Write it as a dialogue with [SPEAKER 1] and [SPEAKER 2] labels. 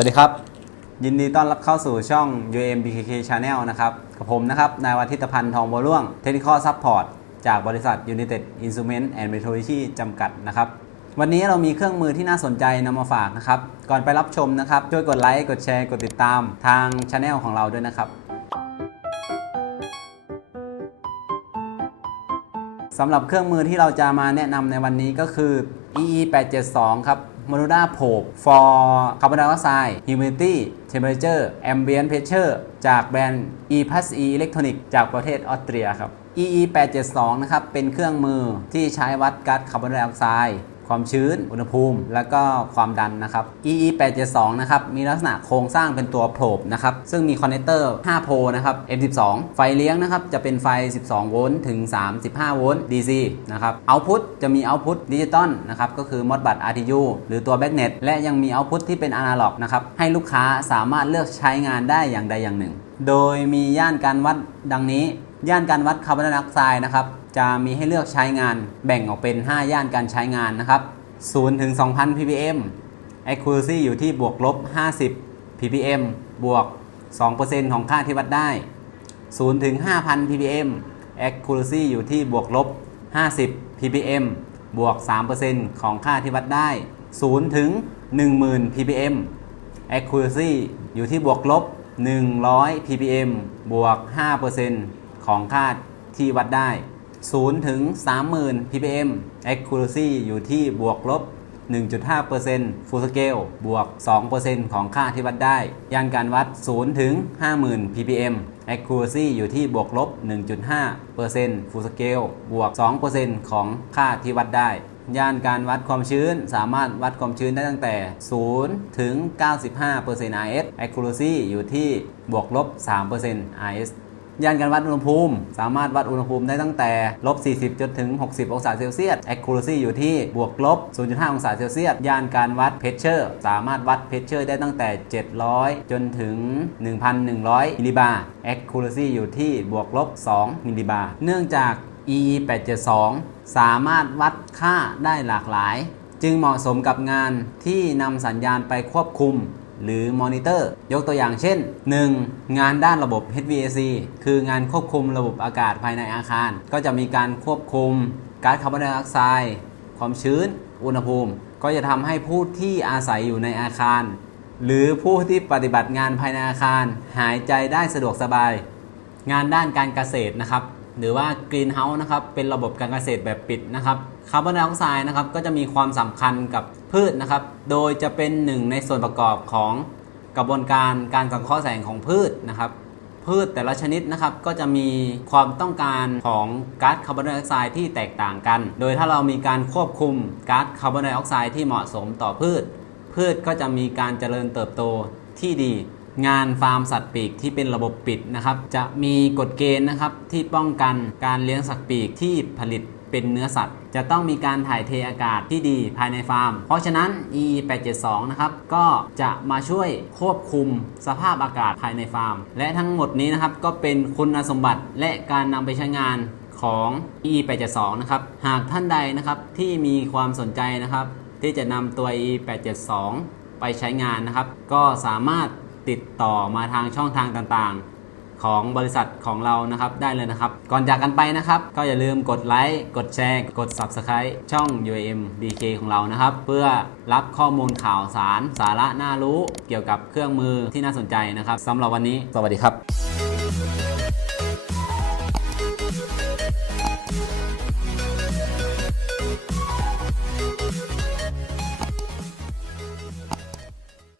[SPEAKER 1] สวัสดีครับ ยินดีต้อนรับเข้าสู่ช่อง UMBKK Channel นะครับกับผมนะครับนายวาทิตพันธ์ทองบัวร่วง Technical Support จากบริษัท United Instrument and Metrology จำกัดนะครับวันนี้เรามีเครื่องมือที่น่าสนใจนำมาฝากนะครับ ก่อนไปรับชมนะครับ ช่วยกดไลค์ กดแชร์ กดติดตามทาง Channel ของเราด้วยนะครับสำหรับเครื่องมือที่เราจะมาแนะนำในวันนี้ก็คือ EE872 ครับ โมโนดาโพก for คาร์บอนไดออกไซด์ humidity temperature ambient pressure จากแบรนด์ e p l u s e electronic จากประเทศออสเตรียครับ EE 872นะครับ เป็นเครื่องมือที่ใช้วัดก๊าซคาร์บอนไดออกไซด์ ความชื้น อุณหภูมิ แล้วก็ความดันนะครับ EE 872นะครับ มีลักษณะโครงสร้างเป็นตัวโพรบนะครับ ซึ่งมีคอนเนคเตอร์ 5 โพลนะครับ M12 ไฟเลี้ยงนะครับ จะเป็นไฟ 12 โวลต์ถึง 35 โวลต์ DC นะครับเอาพุตจะมีเอาพุตดิจิตอลนะครับ ก็คือ Modbus RTU หรือตัว Backnet และยังมีเอาพุตที่เป็นอนาล็อกนะครับ ให้ลูกค้าสามารถเลือกใช้งานได้อย่างใดอย่างหนึ่ง โดยมีย่านการวัดดังนี้ ย่านการวัดคาร์บอนไดออกไซด์นะครับ จะมีให้เลือกใช้งานแบ่งออกเป็น 5 ย่านการใช้งานนะครับ0ถึง2,000 ppm accuracy อยู่ที่บวกลบ 50 ppm บวก 2%ของค่าที่วัดได้0ถึง5,000 ppm accuracy อยู่ที่บวกลบ 50 ppm บวก 3%ของค่าที่วัดได้0ถึง10,000 ppm accuracy อยู่ที่บวกลบ 100 ppm บวก 5%ของค่าที่วัดได้ 0 ถึง 30,000 ppm accuracy อยู่ที่บวกลบ 1.5% full scale บวก 2%ของค่าที่วัดได้ ย่านการวัด 0 ถึง 50,000 ppm accuracy อยู่ที่บวกลบ 1.5% full scale บวก 2%ของค่าที่วัดได้ ย่านการวัดความชื้นสามารถวัดความชื้นได้ตั้งแต่ 0 ถึง 95% RS accuracy อยู่ที่บวกลบ 3% RS ย่านการวัดอุณหภูมิ สามารถวัดอุณหภูมิได้ตั้งแต่ลบ 40 จนถึง 60 องศาเซลเซียส accuracy อยู่ที่บวกลบ 0.5 องศาเซลเซียส ย่านการวัด pressure สามารถวัด pressure ได้ตั้งแต่ 700 จนถึง 1,100 มิลลิบาร์ accuracy อยู่ที่บวกลบ 2 มิลลิบาร์ เนื่องจาก EE 872 สามารถวัดค่าได้หลากหลาย จึงเหมาะสมกับงานที่นำสัญญาณไปควบคุม หรือมอนิเตอร์ ยกตัวอย่างเช่น 1. งานด้านระบบ HVAC คืองานควบคุมระบบอากาศภายในอาคาร ก็จะมีการควบคุมก๊าซคาร์บอนไดออกไซด์ความชื้น อุณหภูมิ ก็จะทำให้ผู้ที่อาศัยอยู่ในอาคาร หรือผู้ที่ปฏิบัติงานภายในอาคาร หายใจได้สะดวกสบาย งานด้านการเกษตรนะครับ หรือว่ากรีนเฮาส์นะครับเป็นระบบการเกษตรแบบปิดนะครับคาร์บอนไดออกไซด์นะครับก็จะมีความสำคัญกับพืชนะครับ โดยจะเป็นหนึ่งในส่วนประกอบของกระบวนการการสังเคราะห์แสงของพืชนะครับ พืชแต่ละชนิดนะครับก็จะมีความต้องการของก๊าซคาร์บอนไดออกไซด์ที่แตกต่างกัน โดยถ้าเรามีการควบคุมก๊าซคาร์บอนไดออกไซด์ที่เหมาะสมต่อพืช พืชก็จะมีการเจริญเติบโตที่ดี งานฟาร์มสัตว์ปีกที่เป็นระบบปิดนะครับ จะมีกฎเกณฑ์นะครับที่ป้องกันการเลี้ยงสัตว์ปีกที่ผลิตเป็นเนื้อสัตว์ จะต้องมีการถ่ายเทอากาศที่ดีภายในฟาร์ม เพราะฉะนั้น e 872นะครับ ก็จะมาช่วยควบคุมสภาพอากาศภายในฟาร์ม และทั้งหมดนี้นะครับ ก็เป็นคุณสมบัติและการนำไปใช้งานของ e 872นะครับ หากท่านใดนะครับที่มีความสนใจนะครับ ที่จะนำตัว EE 872ไปใช้งานนะครับ ก็สามารถ ติดต่อมาทางช่องทางต่างๆ ของบริษัทของเรานะครับได้เลยนะครับ ก่อนจากกันไปนะครับ ก็อย่าลืมกดไลค์กดแชร์ กด Subscribe ช่อง UM BK ของเรานะครับ เพื่อรับข้อมูลข่าวสาร สาระน่ารู้ เกี่ยวกับเครื่องมือที่น่าสนใจนะครับสำหรับวันนี้ สวัสดีครับ